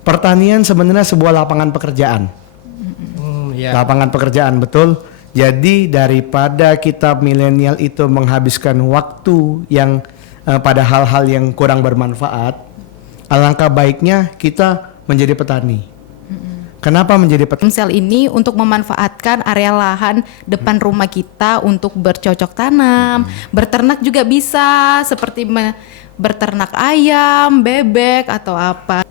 Pertanian sebenarnya sebuah lapangan pekerjaan. Ya. Lapangan pekerjaan, betul. Jadi daripada kita milenial itu menghabiskan waktu yang pada hal-hal yang kurang bermanfaat, alangkah baiknya kita menjadi petani. Kenapa menjadi petani? Sel ini untuk memanfaatkan area lahan depan rumah kita untuk bercocok tanam, berternak juga bisa, seperti berternak ayam, bebek atau apa.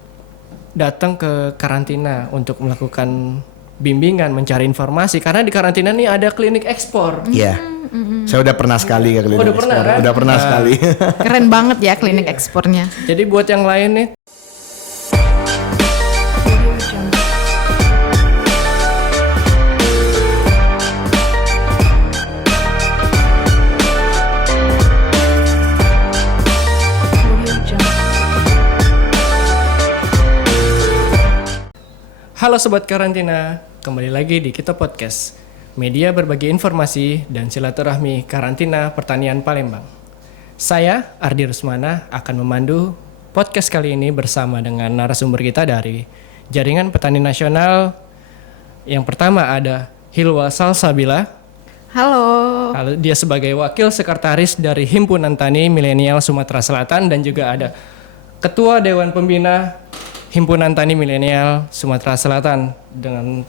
Datang ke karantina untuk melakukan bimbingan, mencari informasi, karena di karantina ini ada klinik ekspor. Iya. Saya udah pernah sekali ke klinik udah pernah, ekspor. kan? Udah pernah sekali. Keren banget ya klinik ekspornya. Jadi buat yang lain nih, halo Sobat Karantina, kembali lagi di Kita Podcast, media berbagi informasi dan silaturahmi karantina pertanian Palembang. Saya, Ardi Rusmana, akan memandu podcast kali ini bersama dengan narasumber kita dari Jaringan Petani Nasional. Yang pertama ada Hilwa Salsabila. Halo. Halo, dia sebagai Wakil Sekretaris dari Himpunan Tani Milenial Sumatera Selatan, dan juga ada Ketua Dewan Pembina Himpunan Tani Milenial Sumatera Selatan dengan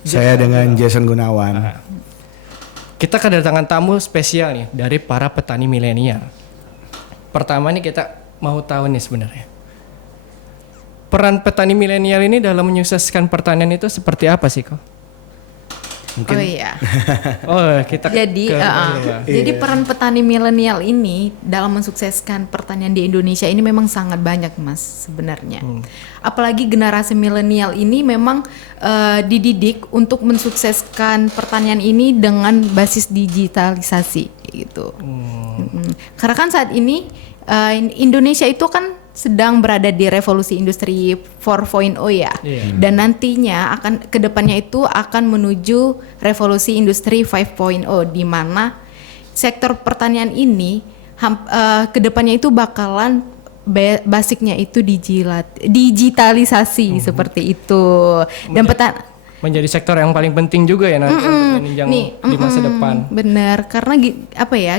Saya dengan Jason Gunawan. Kita kedatangan tamu spesial nih dari para petani milenial. Pertama nih kita mau tahu nih sebenarnya peran petani milenial ini dalam menyukseskan pertanian itu seperti apa sih kok? Mungkin. Oh iya. Oh kita Jadi peran petani milenial ini dalam mensukseskan pertanian di Indonesia ini memang sangat banyak, Mas, sebenarnya. Apalagi generasi milenial ini memang dididik untuk mensukseskan pertanian ini dengan basis digitalisasi gitu. Karena kan saat ini Indonesia itu kan sedang berada di revolusi industri 4.0 ya. Dan nantinya akan kedepannya itu akan menuju revolusi industri 5.0 di mana sektor pertanian ini kedepannya itu bakalan basicnya itu digitalisasi seperti itu. Dan menjadi sektor yang paling penting juga ya nanti untuk menunjang di masa depan. Benar, karena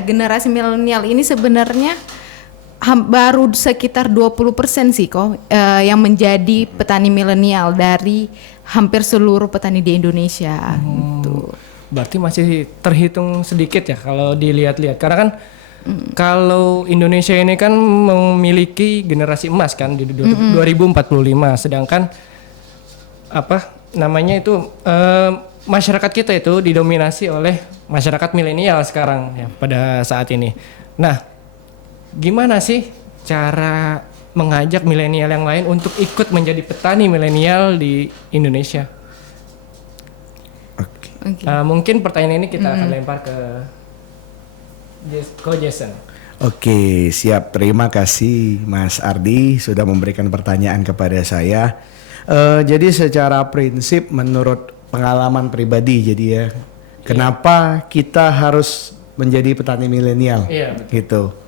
generasi milenial ini sebenarnya baru sekitar 20% sih kok yang menjadi petani milenial dari hampir seluruh petani di Indonesia gitu. Berarti masih terhitung sedikit ya kalau dilihat-lihat, karena kan kalau Indonesia ini kan memiliki generasi emas kan di 2045, sedangkan masyarakat kita itu didominasi oleh masyarakat milenial sekarang ya pada saat ini. Nah, gimana sih cara mengajak milenial yang lain untuk ikut menjadi petani milenial di Indonesia? Okay. Mungkin pertanyaan ini kita akan lempar ke Jason. Oke, siap. Terima kasih Mas Ardi sudah memberikan pertanyaan kepada saya. Jadi secara prinsip menurut pengalaman pribadi kenapa kita harus menjadi petani milenial? Iya, betul. Gitu.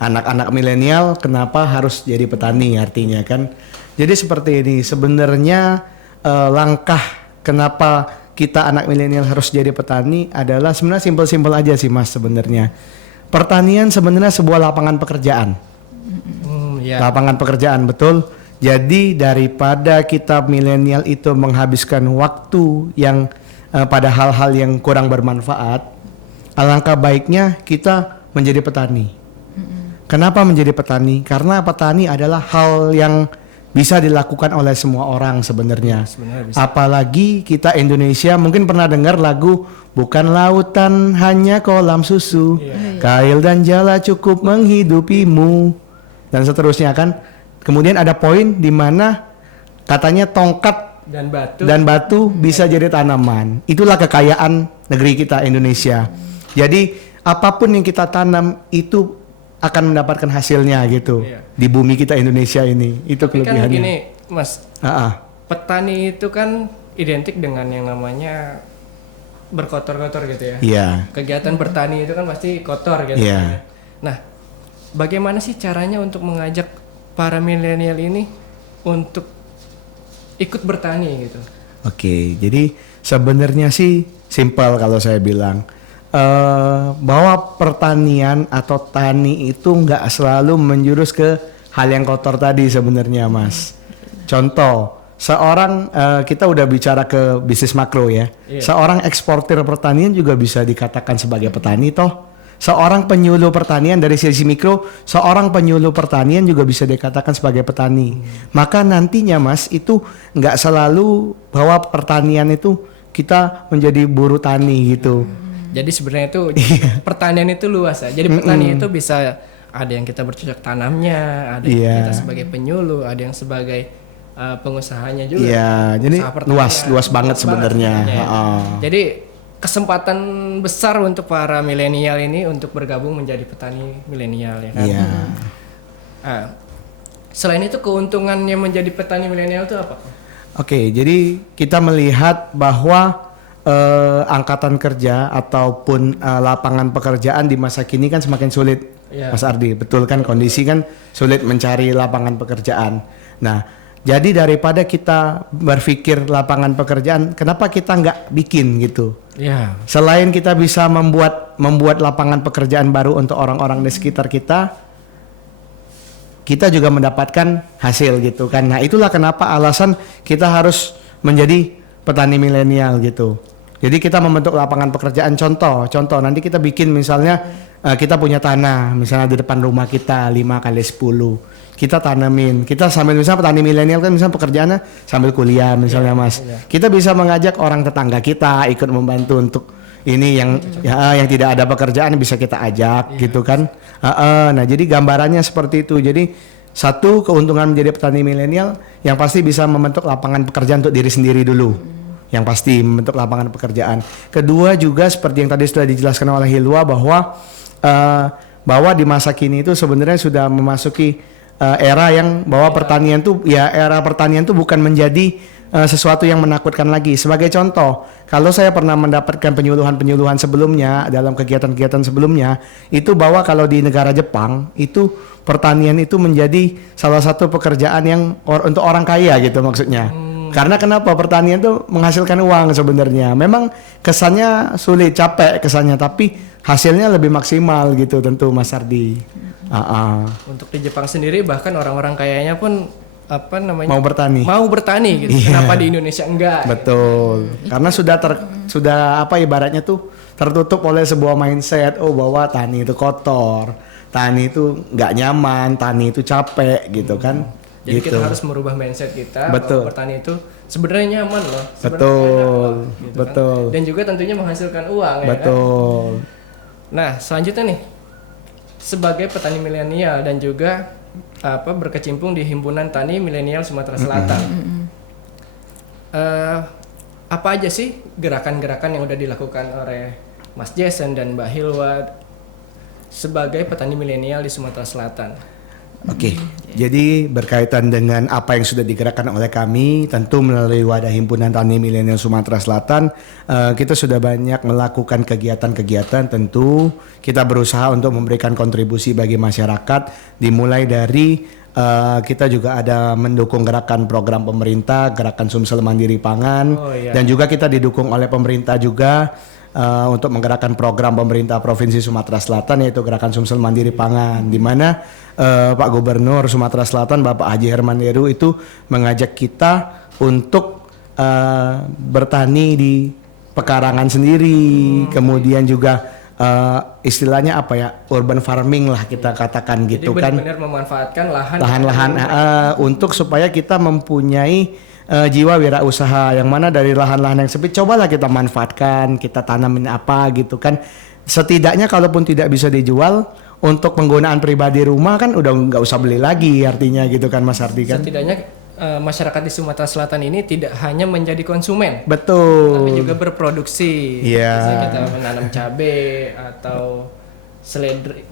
Anak-anak milenial kenapa harus jadi petani, artinya kan. Jadi seperti ini, sebenarnya langkah kenapa kita anak milenial harus jadi petani adalah sebenarnya simpel-simpel aja sih Mas sebenarnya. Pertanian sebenarnya sebuah lapangan pekerjaan. Lapangan pekerjaan, betul. Jadi daripada kita milenial itu menghabiskan waktu yang pada hal-hal yang kurang bermanfaat, alangkah baiknya kita menjadi petani. Kenapa menjadi petani? Karena petani adalah hal yang bisa dilakukan oleh semua orang sebenarnya. Apalagi kita Indonesia, mungkin pernah dengar lagu Bukan Lautan Hanya Kolam Susu, Kail dan Jala cukup menghidupimu, dan seterusnya kan. Kemudian ada poin di mana katanya tongkat dan batu bisa jadi tanaman. Itulah kekayaan negeri kita Indonesia. Jadi apapun yang kita tanam itu akan mendapatkan hasilnya gitu di bumi kita Indonesia ini. Itu kelebihannya. Kan gini, Mas. Petani itu kan identik dengan yang namanya berkotor-kotor gitu ya. Iya. Kegiatan bertani itu kan pasti kotor gitu. Iya. Nah, bagaimana sih caranya untuk mengajak para milenial ini untuk ikut bertani gitu. Oke, jadi sebenarnya sih simpel kalau saya bilang bahwa pertanian atau tani itu nggak selalu menjurus ke hal yang kotor tadi sebenarnya, Mas. Contoh, seorang kita udah bicara ke bisnis makro ya. Iya. Seorang eksportir pertanian juga bisa dikatakan sebagai petani toh. Seorang penyuluh pertanian dari sisi mikro, seorang penyuluh pertanian juga bisa dikatakan sebagai petani. Maka nantinya Mas itu nggak selalu bahwa pertanian itu kita menjadi buruh tani gitu. Jadi sebenarnya itu pertanian itu luas ya. Jadi petani itu bisa ada yang kita bercocok tanamnya, ada yang kita sebagai penyuluh, ada yang sebagai pengusahanya juga. Iya, jadi Usaha pertanian. luas banget sebenarnya. Jadi kesempatan besar untuk para milenial ini untuk bergabung menjadi petani milenial ya kan. Iya. Nah, selain itu keuntungannya menjadi petani milenial itu apa? Oke, jadi kita melihat bahwa angkatan kerja ataupun lapangan pekerjaan di masa kini kan semakin sulit, Mas Ardi. Betul kan, kondisi kan sulit mencari lapangan pekerjaan. Nah, jadi daripada kita berpikir lapangan pekerjaan, kenapa kita nggak bikin gitu? Ya. Selain kita bisa membuat lapangan pekerjaan baru untuk orang-orang di sekitar kita juga mendapatkan hasil gitu kan. Nah, itulah kenapa alasan kita harus menjadi petani milenial gitu. Jadi kita membentuk lapangan pekerjaan. Contoh nanti kita bikin misalnya kita punya tanah misalnya di depan rumah kita 5x10. Kita tanamin, kita sambil misalnya petani milenial kan misalnya pekerjaannya sambil kuliah misalnya Mas. Kita bisa mengajak orang tetangga kita ikut membantu untuk ini yang tidak ada pekerjaan bisa kita ajak gitu kan. Nah jadi gambarannya seperti itu. Jadi satu keuntungan menjadi petani milenial yang pasti bisa membentuk lapangan pekerjaan untuk diri sendiri dulu. Yang pasti membentuk lapangan pekerjaan. Kedua juga seperti yang tadi sudah dijelaskan oleh Hilwa bahwa di masa kini itu sebenarnya sudah memasuki era yang bahwa pertanian tuh bukan menjadi sesuatu yang menakutkan lagi. Sebagai contoh, kalau saya pernah mendapatkan penyuluhan sebelumnya dalam kegiatan-kegiatan sebelumnya, itu bahwa kalau di negara Jepang itu pertanian itu menjadi salah satu pekerjaan yang untuk orang kaya gitu maksudnya. Karena kenapa? Pertanian tuh menghasilkan uang sebenarnya. Memang kesannya sulit, capek kesannya, tapi hasilnya lebih maksimal gitu tentu Mas Ardi. Untuk di Jepang sendiri bahkan orang-orang kayanya pun mau bertani gitu. Kenapa di Indonesia enggak? Betul. Karena sudah ibaratnya tuh tertutup oleh sebuah mindset bahwa tani itu kotor, tani itu nggak nyaman, tani itu capek gitu kan. Jadi gitu. kita harus merubah mindset kita Betul. bahwa bertani itu sebenarnya nyaman loh. Betul. Gitu Betul. Kan? Dan juga tentunya menghasilkan uang ya kan. Betul. Nah, selanjutnya nih sebagai petani milenial dan juga berkecimpung di Himpunan Tani Milenial Sumatera Selatan. Apa aja sih gerakan-gerakan yang udah dilakukan oleh Mas Jason dan Mbak Hilwa sebagai petani milenial di Sumatera Selatan? Oke, jadi berkaitan dengan apa yang sudah digerakkan oleh kami, tentu melalui wadah Himpunan Tani Milenial Sumatera Selatan, kita sudah banyak melakukan kegiatan-kegiatan. Tentu kita berusaha untuk memberikan kontribusi bagi masyarakat, dimulai dari kita juga ada mendukung gerakan program pemerintah, gerakan Sumsel Mandiri Pangan, dan juga kita didukung oleh pemerintah juga. Untuk menggerakkan program pemerintah Provinsi Sumatera Selatan yaitu gerakan Sumsel Mandiri Pangan, di mana Pak Gubernur Sumatera Selatan Bapak Haji Herman Deru itu mengajak kita untuk bertani di pekarangan sendiri, kemudian juga istilahnya urban farming lah kita katakan gitu. Jadi kan. benar-benar memanfaatkan lahan-lahan untuk supaya kita mempunyai jiwa wirausaha, yang mana dari lahan-lahan yang sempit cobalah kita manfaatkan, kita tanamin apa gitu kan. Setidaknya kalaupun tidak bisa dijual untuk penggunaan pribadi rumah kan udah nggak usah beli lagi artinya gitu kan Mas Ardi kan. Setidaknya masyarakat di Sumatera Selatan ini tidak hanya menjadi konsumen, betul, tapi juga berproduksi. Iya. Misalnya kita menanam cabai atau seledri,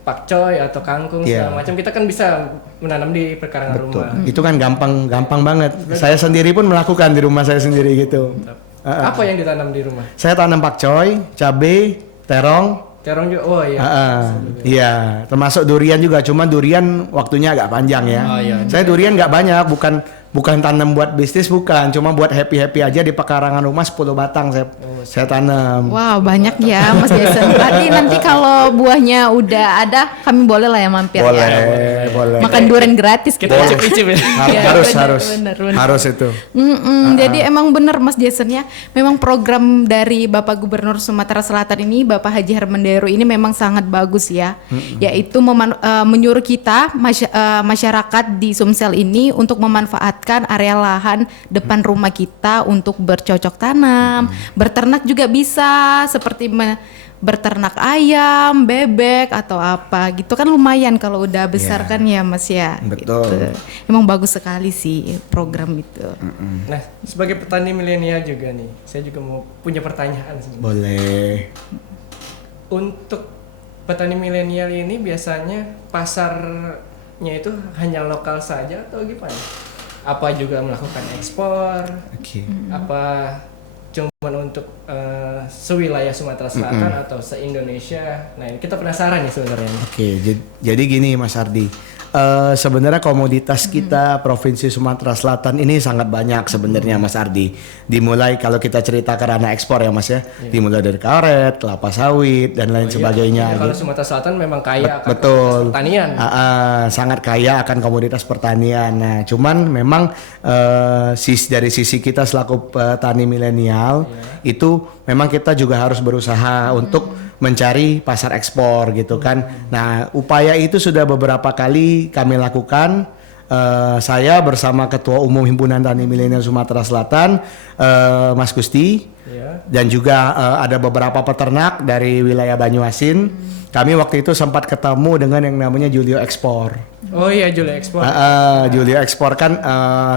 pakcoy atau kangkung segala macam, kita kan bisa menanam di pekarangan rumah. Itu kan gampang banget. Saya sendiri pun melakukan di rumah saya sendiri gitu. Apa yang ditanam di rumah? Saya tanam pakcoy, cabai, terong. Terong juga. Oh iya. Iya, termasuk durian juga. Cuma durian waktunya agak panjang ya. Saya durian nggak banyak, bukan tanam buat bisnis, bukan, cuma buat happy aja di pekarangan rumah 10 batang saya tanam. Wow, banyak ya Mas Jason. Berarti nanti kalau buahnya udah ada, kami boleh lah ya mampir Boleh, ya. boleh. Makan durian gratis Kita kita. icip-icip ya. Ya, bener. Harus itu. Jadi emang bener Mas Jason ya, memang program dari Bapak Gubernur Sumatera Selatan ini, Bapak Haji Hermanderu ini memang sangat bagus ya, yaitu menyuruh kita masyarakat di Sumsel ini untuk memanfaatkan area lahan depan rumah kita untuk bercocok tanam, berternak juga bisa, seperti berternak ayam, bebek atau apa gitu kan, lumayan kalau udah besar kan ya Mas ya. Betul. Gitu. Emang bagus sekali sih program itu. Nah, sebagai petani milenial juga nih, saya juga mau punya pertanyaan sebenarnya. Boleh. Untuk petani milenial ini biasanya pasarnya itu hanya lokal saja atau gimana? Apa juga melakukan ekspor? Oke. Apa cuman untuk sewilayah Sumatera Selatan atau se-Indonesia? Nah, ini kita penasaran nih sebenarnya. Oke, jadi gini Mas Ardi. Sebenarnya komoditas kita Provinsi Sumatera Selatan ini sangat banyak sebenarnya Mas Ardi. Dimulai kalau kita cerita ke ranah ekspor ya Mas ya, dimulai dari karet, kelapa sawit dan lain sebagainya. Kalau Sumatera Selatan memang kaya akan Betul. komoditas pertanian. Sangat kaya akan komoditas pertanian. Nah, cuman memang dari sisi kita selaku petani milenial itu memang kita juga harus berusaha untuk mencari pasar ekspor gitu kan. Nah, upaya itu sudah beberapa kali kami lakukan. Saya bersama Ketua Umum Himpunan Tani Milenial Sumatera Selatan, Mas Gusti, dan juga ada beberapa peternak dari wilayah Banyuasin. Kami waktu itu sempat ketemu dengan yang namanya Julio Ekspor. Oh iya, Julio Ekspor. Julio Ekspor kan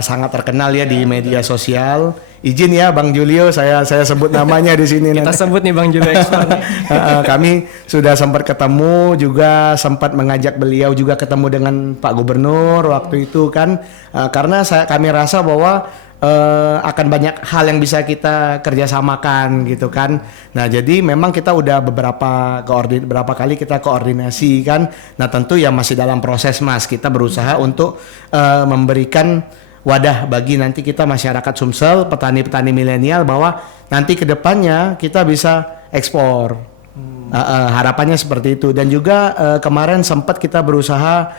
sangat terkenal ya di media sosial. Izin ya Bang Julio, saya sebut namanya di sini. Kita sebut nih Bang Julio Ekspor nih. Kami sudah sempat ketemu, juga sempat mengajak beliau juga ketemu dengan Pak Gubernur waktu itu kan, karena kami rasa bahwa akan banyak hal yang bisa kita kerjasamakan gitu kan. Nah, jadi memang kita udah beberapa kali kita koordinasi kan. Nah, tentu ya masih dalam proses Mas. Kita berusaha untuk memberikan wadah bagi nanti kita masyarakat Sumsel, petani-petani milenial, bahwa nanti ke depannya kita bisa ekspor. Harapannya seperti itu. Dan juga kemarin sempat kita berusaha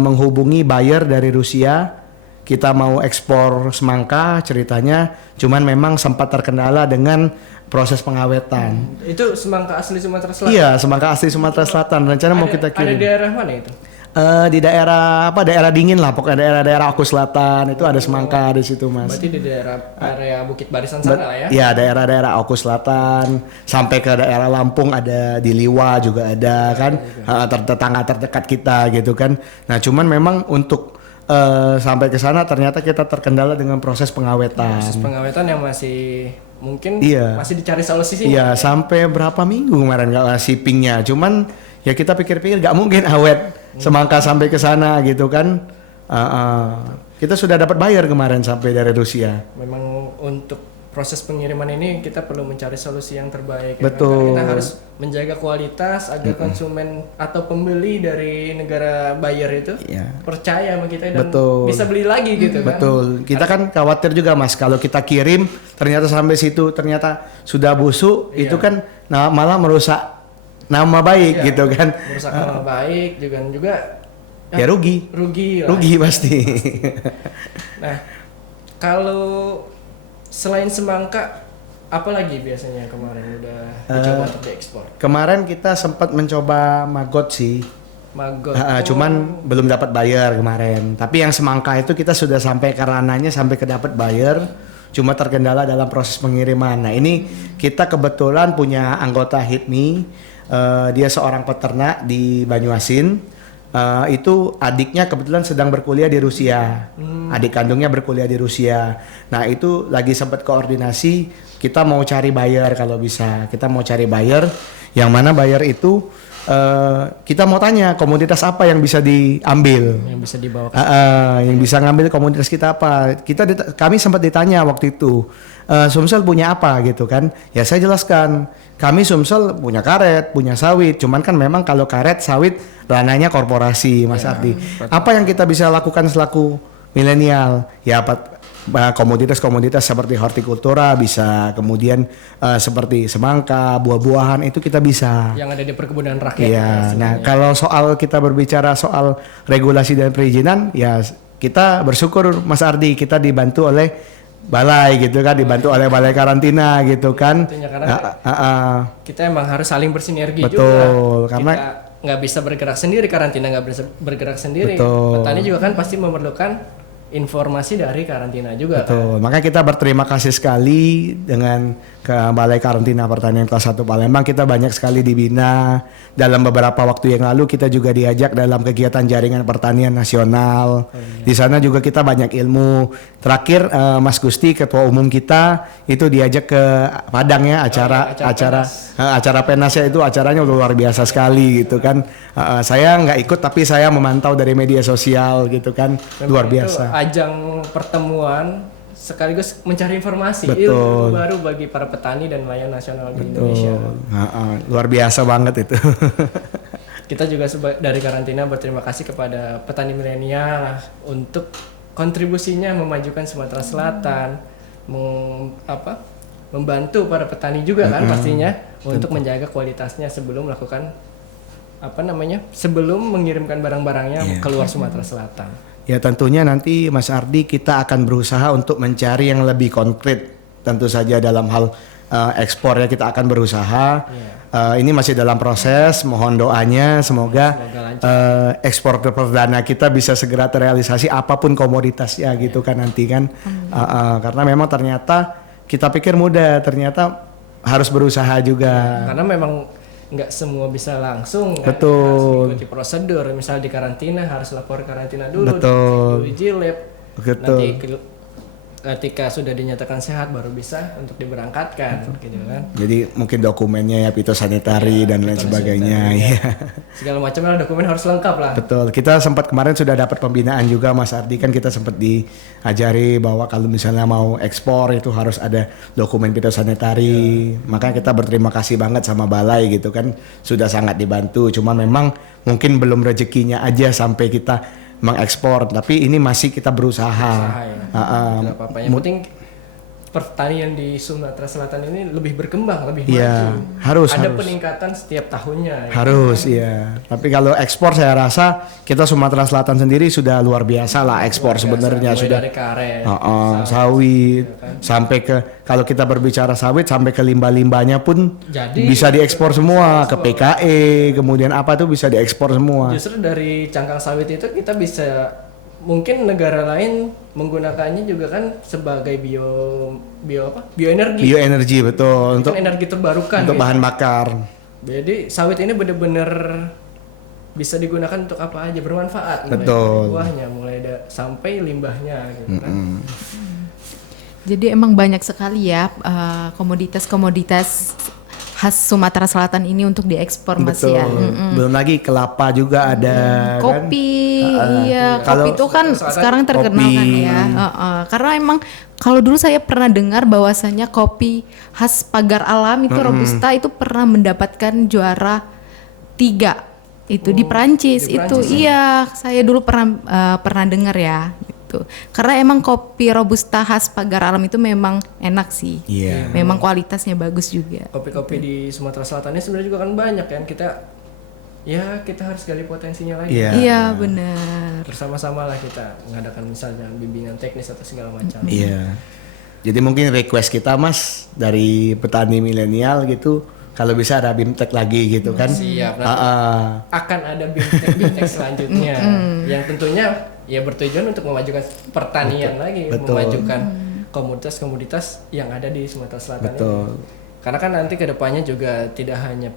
menghubungi buyer dari Rusia. Kita mau ekspor semangka ceritanya, cuman memang sempat terkendala dengan proses pengawetan. Itu semangka asli Sumatera Selatan? Iya, semangka asli Sumatera Selatan. Rencana mau kita Ada kirim. daerah mana itu? Di daerah dingin lah, pokoknya daerah Oku Selatan itu ada semangka di situ Mas. Berarti di daerah area Bukit Barisan sana lah ya? Iya, daerah Oku Selatan sampai ke daerah Lampung, ada di Liwa juga ada kan, tetangga terdekat kita gitu kan. Nah, cuman memang untuk sampai ke sana ternyata kita terkendala dengan proses pengawetan. Proses pengawetan yang masih mungkin masih dicari solusinya. Iya, sampai berapa minggu kemarin nggak shippingnya. Cuman ya kita pikir-pikir nggak mungkin awet semangka sampai ke sana gitu kan. Kita sudah dapat bayar kemarin sampai dari Rusia. Memang untuk proses pengiriman ini kita perlu mencari solusi yang terbaik. Betul. Kita harus menjaga kualitas agar konsumen atau pembeli dari negara buyer itu percaya sama kita dan bisa beli lagi gitu kan. Betul. Kita kan khawatir juga Mas, kalau kita kirim ternyata sampai situ ternyata sudah busuk, itu kan malah merusak nama baik gitu kan. Merusak nama baik juga ya rugi lah. Rugi pasti. Nah, kalau selain semangka, apa lagi biasanya kemarin udah mencoba untuk diekspor? Kemarin kita sempat mencoba maggot sih. Maggot. Cuman belum dapat buyer kemarin. Tapi yang semangka itu kita sudah sampai ke ranahnya, sampai ke dapat buyer. Cuma terkendala dalam proses pengiriman. Nah, ini kita kebetulan punya anggota HIPMI. Dia seorang peternak di Banyuasin. Itu adiknya kebetulan sedang berkuliah di Rusia. Adik kandungnya berkuliah di Rusia. Nah, itu lagi sempat koordinasi, kita mau cari buyer kalau bisa. Kita mau cari buyer, yang mana buyer itu kita mau tanya komoditas apa yang bisa diambil, yang bisa dibawa yang bisa ngambil komoditas kita apa. Kami sempat ditanya waktu itu, Sumsel punya apa gitu kan. Ya saya jelaskan, kami Sumsel punya karet, punya sawit. Cuman kan memang kalau karet, sawit ranahnya korporasi Mas Ardi. Apa yang kita bisa lakukan selaku milenial. Ya komoditas-komoditas seperti hortikultura bisa, kemudian seperti semangka, buah-buahan itu kita bisa. Yang ada di perkebunan rakyat. Iya. Nah, kalau soal kita berbicara soal regulasi dan perizinan, ya kita bersyukur Mas Ardi, kita dibantu oleh balai gitu kan, dibantu oleh balai karantina gitu kan. Tentunya karena kita emang harus saling bersinergi juga. Betul, karena kita nggak bisa bergerak sendiri, karantina nggak bisa bergerak sendiri. Betul. Petani juga kan pasti memerlukan informasi dari karantina juga. betul. Makanya kita berterima kasih sekali dengan ke Balai Karantina Pertanian Kelas 1 Palembang. Kita banyak sekali dibina. Dalam beberapa waktu yang lalu kita juga diajak dalam kegiatan jaringan pertanian nasional. Di sana juga kita banyak ilmu. Terakhir Mas Gusti ketua umum kita itu diajak ke Padang ya, acara penasnya itu acaranya luar biasa sekali gitu kan. Saya nggak ikut tapi saya memantau dari media sosial gitu kan. Memang luar itu biasa. ajang pertemuan sekaligus mencari informasi Betul. ilmu baru bagi para petani dan nelayan nasional di Indonesia. Luar biasa banget itu. Kita juga dari karantina berterima kasih kepada petani milenial untuk kontribusinya memajukan Sumatera Selatan, membantu para petani juga kan pastinya untuk menjaga kualitasnya sebelum melakukan sebelum mengirimkan barang-barangnya keluar Sumatera Selatan. Ya tentunya nanti Mas Ardi kita akan berusaha untuk mencari yang lebih konkret. Tentu saja dalam hal ekspor ya kita akan berusaha. Ini masih dalam proses, mohon doanya semoga ekspor perdana kita bisa segera terrealisasi apapun komoditasnya gitu kan nanti kan. Karena memang ternyata kita pikir mudah, ternyata harus berusaha juga. Karena memang nggak semua bisa langsung. Betul. Harus ikuti prosedur. Misal di karantina harus lapor karantina dulu. Betul. Uji lab. Betul. Nanti ketika sudah dinyatakan sehat baru bisa untuk diberangkatkan, gitu kan. Jadi mungkin dokumennya ya fitosanitari dan lain sebagainya. Ya. Segala macamnya dokumen harus lengkap lah. Betul. Kita sempat kemarin sudah dapat pembinaan juga Mas Ardi, kan kita sempat diajari bahwa kalau misalnya mau ekspor itu harus ada dokumen fitosanitari. Makanya kita berterima kasih banget sama balai gitu kan, sudah sangat dibantu. Cuman memang mungkin belum rezekinya aja sampai kita mengekspor, tapi ini masih kita berusaha. Tidak apa-apa. Yang penting pertanian di Sumatera Selatan ini lebih berkembang, lebih maju. Harus. Peningkatan setiap tahunnya. Harus, ya. Tapi kalau ekspor saya rasa kita Sumatera Selatan sendiri sudah luar biasa lah ekspor sebenarnya sudah. Dari karet, sawit, sampai ke kalau kita berbicara sawit sampai ke limbah-limbahnya pun bisa diekspor semua ke PKE, kemudian apa tuh bisa diekspor semua. Justru dari cangkang sawit itu kita bisa mungkin negara lain menggunakannya juga kan sebagai bioenergi. Bioenergi betul untuk energi terbarukan untuk gitu. Bahan bakar. Jadi sawit ini benar-benar bisa digunakan untuk apa aja, bermanfaat. Betul. Mulai dari buahnya, sampai limbahnya gitu kan. Jadi emang banyak sekali ya komoditas-komoditas khas Sumatera Selatan ini untuk diekspor Mas ya. Belum lagi kelapa juga ada. Kopi, kan? kopi itu kan sekarang terkenal kan ya. Karena emang kalau dulu saya pernah dengar bahwasanya kopi khas Pagar Alam itu Robusta itu pernah mendapatkan juara 3 itu di Perancis itu. Iya, saya dulu pernah dengar ya. Karena emang kopi Robusta khas Pagar Alam itu memang enak sih, memang kualitasnya bagus juga. Kopi-kopi di Sumatera Selatan ini sebenarnya juga kan banyak kan, kita harus gali potensinya lagi. Iya benar. Bersama-sama lah kita mengadakan misalnya bimbingan teknis atau segala macam. Iya. Jadi mungkin request kita Mas dari petani milenial gitu, kalau bisa ada BIMTEK lagi gitu kan. Siap. Akan ada BIMTEK selanjutnya yang tentunya ya bertujuan untuk memajukan pertanian lagi, memajukan komoditas-komoditas yang ada di Sumatera Selatan ini. Karena kan nanti kedepannya juga tidak hanya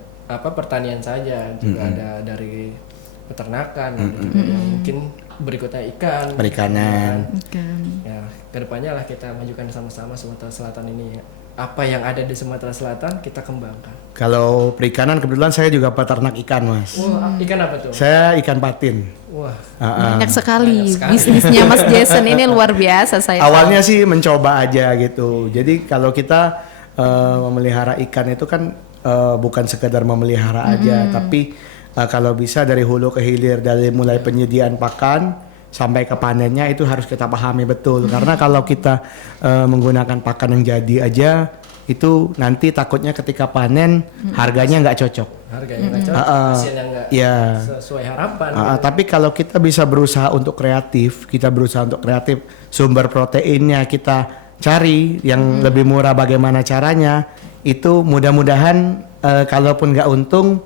pertanian saja, juga ada dari peternakan, ada juga yang mungkin berikutnya perikanan. Ya, kedepannya lah kita majukan sama-sama Sumatera Selatan ini. Apa yang ada di Sumatera Selatan kita kembangkan. Kalau perikanan kebetulan saya juga peternak ikan Mas. Ikan apa tuh? Saya ikan patin. Wah, banyak sekali bisnisnya Mas Jason ini luar biasa. Awalnya sih mencoba aja gitu. Jadi kalau kita memelihara ikan itu kan bukan sekedar memelihara aja, tapi kalau bisa dari hulu ke hilir, dari mulai penyediaan pakan, sampai ke panennya itu harus kita pahami betul. Karena kalau kita menggunakan pakan yang jadi aja itu nanti takutnya ketika panen harganya nggak cocok. Harganya nggak cocok, hasilnya nggak Iya. sesuai harapan. Tapi kalau kita bisa berusaha untuk kreatif, sumber proteinnya kita cari yang lebih murah, bagaimana caranya, itu mudah-mudahan kalaupun nggak untung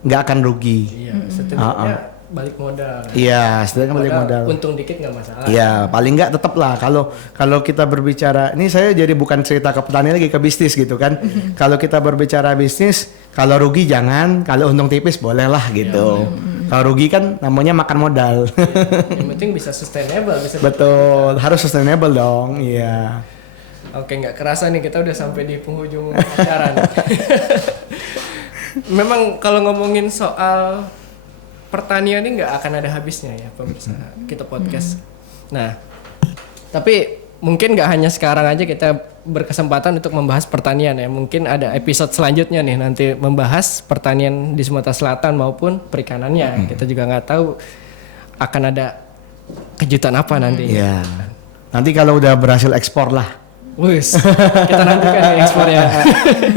nggak akan rugi. Iya, setidaknya balik modal. Iya, setidaknya balik modal. Untung dikit nggak masalah. Iya, paling nggak tetap lah kalau kita berbicara, ini saya jadi bukan cerita ke petani lagi, ke bisnis gitu kan. Kalau kita berbicara bisnis, kalau rugi jangan, kalau untung tipis boleh lah gitu. Kalau rugi kan namanya makan modal. Yang penting bisa sustainable, bisa. Betul, harus sustainable dong. Iya. Oke, nggak kerasa nih kita udah sampai di penghujung acara nih. Memang kalau ngomongin soal pertanian ini nggak akan ada habisnya ya pemirsa kita podcast. Nah, tapi mungkin nggak hanya sekarang aja kita berkesempatan untuk membahas pertanian ya. Mungkin ada episode selanjutnya nih nanti membahas pertanian di Sumatera Selatan maupun perikanannya. Kita juga nggak tahu akan ada kejutan apa nanti. Iya. Nanti kalau udah berhasil ekspor lah. Wis, kita nantikan ya ekspornya.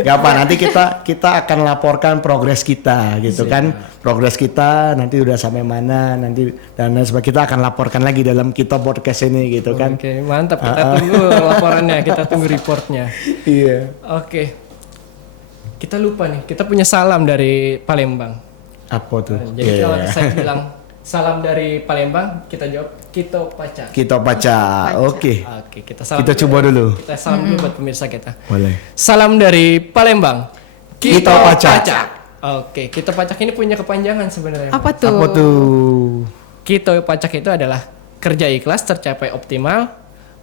Gak apa, nanti kita akan laporkan progres kita gitu kan. Progres kita nanti udah sampai mana nanti, dan sebagainya kita akan laporkan lagi dalam kita podcast ini gitu kan. Oke, mantap. Kita tunggu laporannya, kita tunggu reportnya. Iya. Oke. Kita lupa nih, kita punya salam dari Palembang. Apa tuh? Jadi kalau saya bilang salam dari Palembang, kita jawab Kito Paca. Kita baca. Oke. Oke, kita salam. Kita coba dulu. Kita salam dulu buat pemirsa kita. Boleh. Salam dari Palembang. Kito Paca. Oke, Kito Pacak ini punya kepanjangan sebenarnya. Apa tuh? Apa tuh? Kito Pacak itu adalah kerja ikhlas tercapai optimal,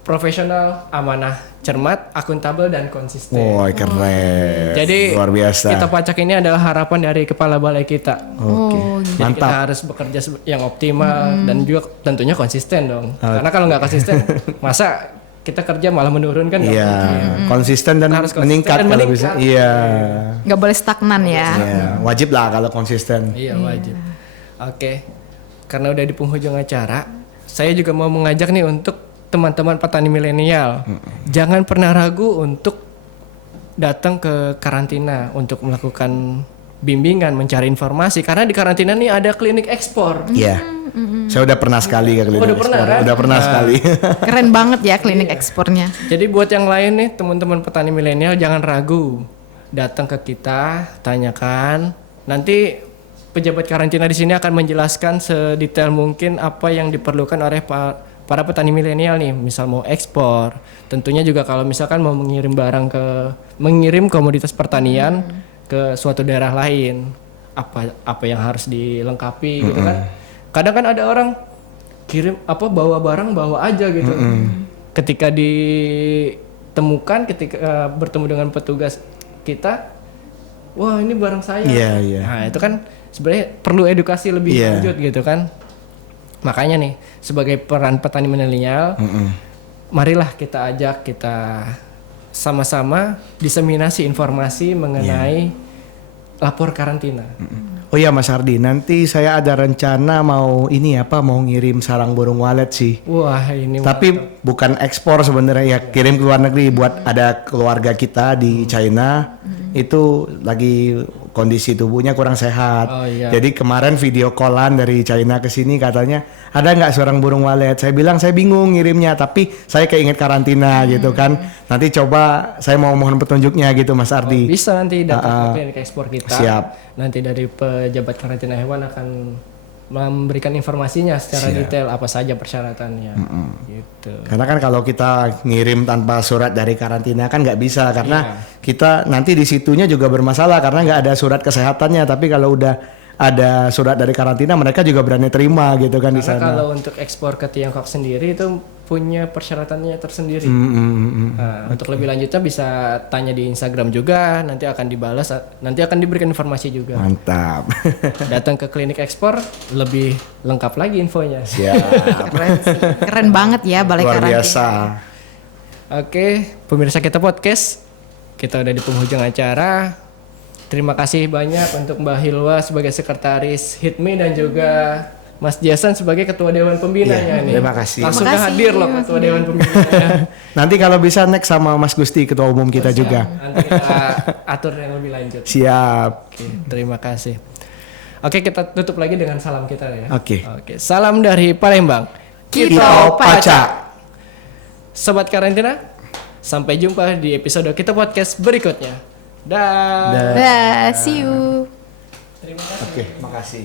profesional, amanah, cermat, akuntabel dan konsisten. Woi, keren. Jadi luar biasa. Kito Pacak ini adalah harapan dari kepala balai kita. Oke. Jadi Mantap. kita harus bekerja yang optimal dan juga tentunya konsisten dong. Karena kalau nggak konsisten, masa kita kerja malah menurun kan? nggak Iya, mungkin. konsisten dan Harus konsisten meningkat dan kalau meningkat. bisa. Iya. Nggak boleh stagnan ya. Iya, wajib lah kalau konsisten. Iya wajib. Oke, karena udah di penghujung acara, saya juga mau mengajak nih untuk teman-teman petani milenial, jangan pernah ragu untuk datang ke karantina untuk melakukan bimbingan, mencari informasi. Karena di karantina nih ada klinik ekspor. Iya. Saya udah pernah sekali ke klinik udah pernah, ekspor. kan? Udah pernah sekali. Keren banget ya klinik ekspornya. Jadi buat yang lain nih, teman-teman petani milenial jangan ragu, datang ke kita, tanyakan. Nanti pejabat karantina di sini akan menjelaskan sedetail mungkin apa yang diperlukan oleh para petani milenial nih, misal mau ekspor. Tentunya juga kalau misalkan mau mengirim komoditas pertanian ke suatu daerah lain, apa yang harus dilengkapi gitu kan. Kadang kan ada orang kirim bawa barang bawa aja gitu. Ketika ditemukan, ketika bertemu dengan petugas kita, wah ini barang saya. Iya. Nah itu kan sebenarnya perlu edukasi lebih lanjut gitu kan. Makanya nih sebagai peran petani milenial, marilah kita ajak, kita sama-sama diseminasi informasi mengenai lapor karantina. Oh iya Mas Ardi, nanti saya ada rencana mau ngirim sarang burung walet sih. Wah ini Tapi bukan ekspor sebenarnya, ya kirim ke luar negeri buat ada keluarga kita di China itu lagi kondisi tubuhnya kurang sehat. Oh, iya. Jadi kemarin video callan dari China ke sini katanya ada nggak sarang burung walet. Saya bilang saya bingung ngirimnya, tapi saya keinget karantina gitu kan. Nanti coba saya mau mohon petunjuknya gitu Mas Ardi. bisa nanti datang ke klinik ekspor kita. Siap. Nanti dari pejabat karantina hewan akan memberikan informasinya secara detail apa saja persyaratannya. Gitu. Karena kan kalau kita ngirim tanpa surat dari karantina kan nggak bisa, karena kita nanti di situnya juga bermasalah karena nggak ada surat kesehatannya. Tapi kalau udah ada surat dari karantina mereka juga berani terima gitu kan di Karena sana. kalau untuk ekspor ke Tiongkok sendiri itu punya persyaratannya tersendiri. Nah, untuk lebih lanjutnya bisa tanya di Instagram juga, nanti akan dibalas, nanti akan diberikan informasi juga. Mantap. Datang ke klinik ekspor lebih lengkap lagi infonya. Siap. Keren sih. Keren banget ya balai Luar karantina. biasa. Oke, pemirsa kita podcast, kita udah di penghujung acara. Terima kasih banyak untuk Mbak Hilwa sebagai sekretaris HITMI dan juga Mas Jason sebagai ketua dewan pembinanya Iya, nih. terima kasih. Langsung Terima kasih, hadir loh Mas ketua dewan pembinanya. Nanti kalau bisa next sama Mas Gusti ketua umum kita juga. Nanti kita atur yang lebih lanjut. Siap. Oke, terima kasih. Oke, kita tutup lagi dengan salam kita ya. Oke. Salam dari Palembang. Kita Paca. Sobat Karantina, sampai jumpa di episode kita podcast berikutnya. Dah. Dah, see you. Terima kasih. Oke, makasih.